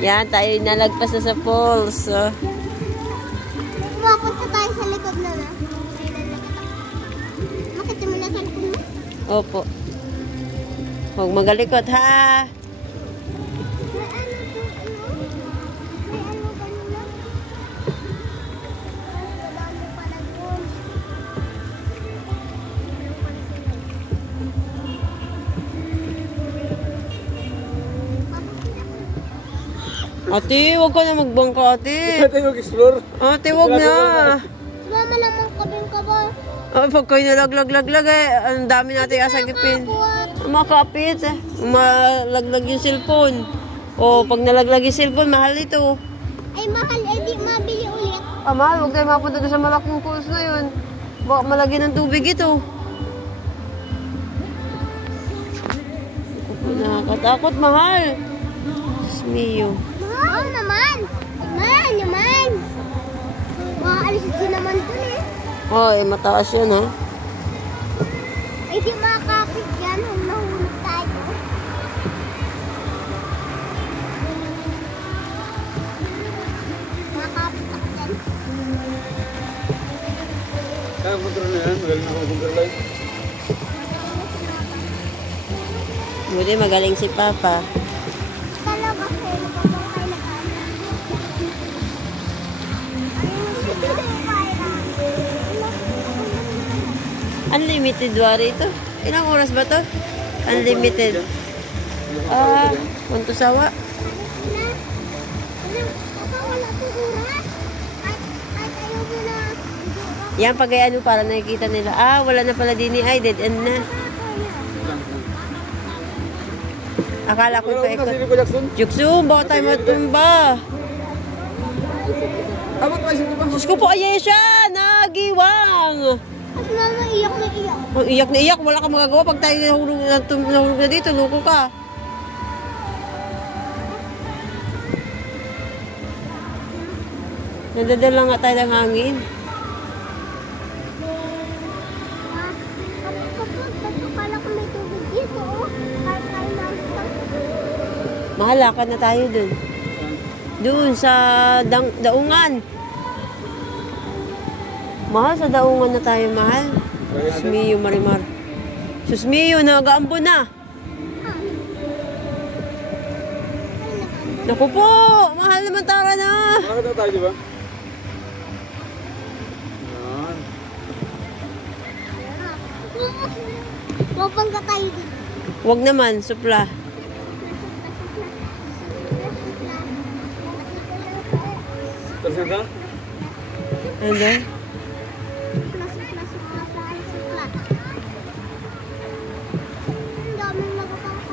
Yan, tayo nalagpas na sa falls. So. Mapunta tayo sa likod na na. Makita mo na sa likod mo? Opo. Huwag magalikot, ha? Ate, huwag ka na magbangka, ate. Ate, mag-explore. Ate, huwag na. Sumama naman kabing ka ba? Pag kayo nalaglag-laglag ang dami natin asagipin. Makapit malaglag yung cellphone. O, pag nalaglag yung cellphone, mahal ito. Ay, mahal. Eh, di mabili ulit. Mahal. Huwag tayo mapunta doon sa malaking falls na yun. Baka malagyan ng tubig ito. Nakakatakot, mahal. Smio. Oo naman. Naman. Makaalis din naman dun eh. Mataas yan, ha? Ay, di makakapit yan. Kung nahulog tayo. Makakapit ako yan. Kaya kontrol na yan. Magaling ako kontrol lang. Buti magaling si Papa. Talaga kayo. Nagpapakay na kami. Unlimited wari ito. Ilang oras ba to? Unlimited. Punto sawa. Yan, pag ay ano, para nakikita nila. Wala na pala din ni dead end na. Akala ko pa ikot. Juksum, baka tayo matumba. Sus ko po, Ayesha! Nagiwang! At mama, iyak na iyak. Iyak na iyak, wala kang magagawa pag tayo nahulog na dito, loko ka. Nadadala nga tayo ng hangin. Kala ko may tubig dito, oh. Mahal, lakad na tayo dun. Doon sa daungan. Mahal, sa daungan na tayo, mahal. Susmiyo, Marimar. Susmiyo, nag-aambo na. Naku po, mahal naman, tara na. Bakit na tayo, di ba? Yan. Mapangga tayo dito. Huwag naman, supla. Terus na? Ano?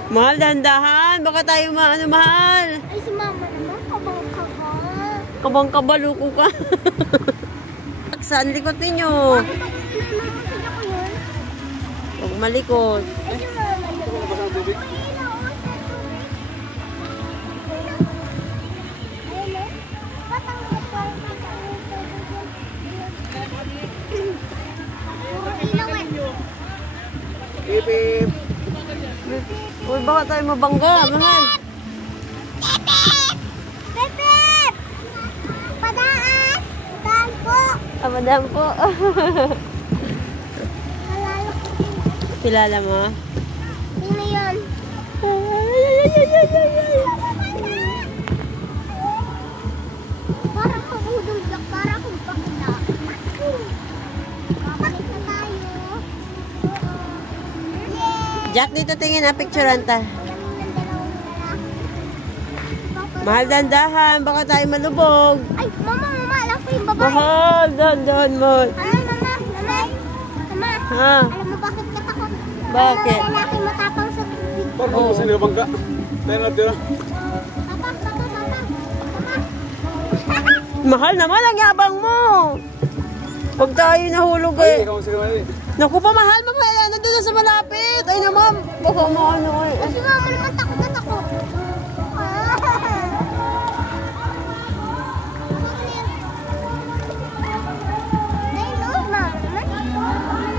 Mahal, dandahan. Baka tayo mahal. Ay, si mama naman, kabang-kaba. Kabang-kaba, loko ka. Saan likot ninyo? Huwag malikot. Ay, si mama naman. Ipip. Uy, baka tayo mabangga, mahal. Pepep! Padaan! Padaan po! Madam po. Malalo ko. Kilala mo? Sino yun? Parang pag-udong block, parang kung pakila. Kapalik na tayo. Jack, dito tingin na picturean ta. Mahal, dandahan. Baka tayo malubog. Ay, mama, alam ko yung babae. Mahal, dandahan mo. Mama. Ha? Alam mo bakit katakot? Bakit? Lalaki matapang sa tubig. Parang kung saan ka bangka. Tayo natin. Tapak. Mahal naman ang yabang mo. Pag tayo nahulog Ay, ikaw sila mali. Naku pa, mahal, mamaya. Nandun na sa malapit. Ay naman, baka maano eh. Kasi mama naman takot na takot.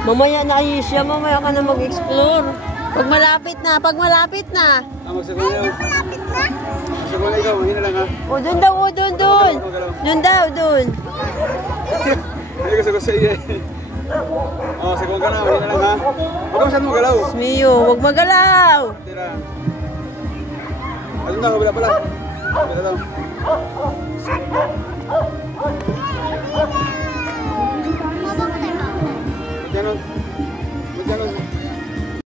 Mamaya na, Ayesha. Mamaya ka na mag-explore. Pag malapit na. Magsabi niya. Malapit na. Magsabi ikaw, mahina lang ha. O, doon daw, o, doon, doon. Doon daw, doon. Hindi ko sagot sa iyo eh. Oh, sagot ka na. Hindi na lang ha. Huwag ka masyadong magalaw. Mio, huwag magalaw. Tira. Ayun na, kabila pala. Kabila daw.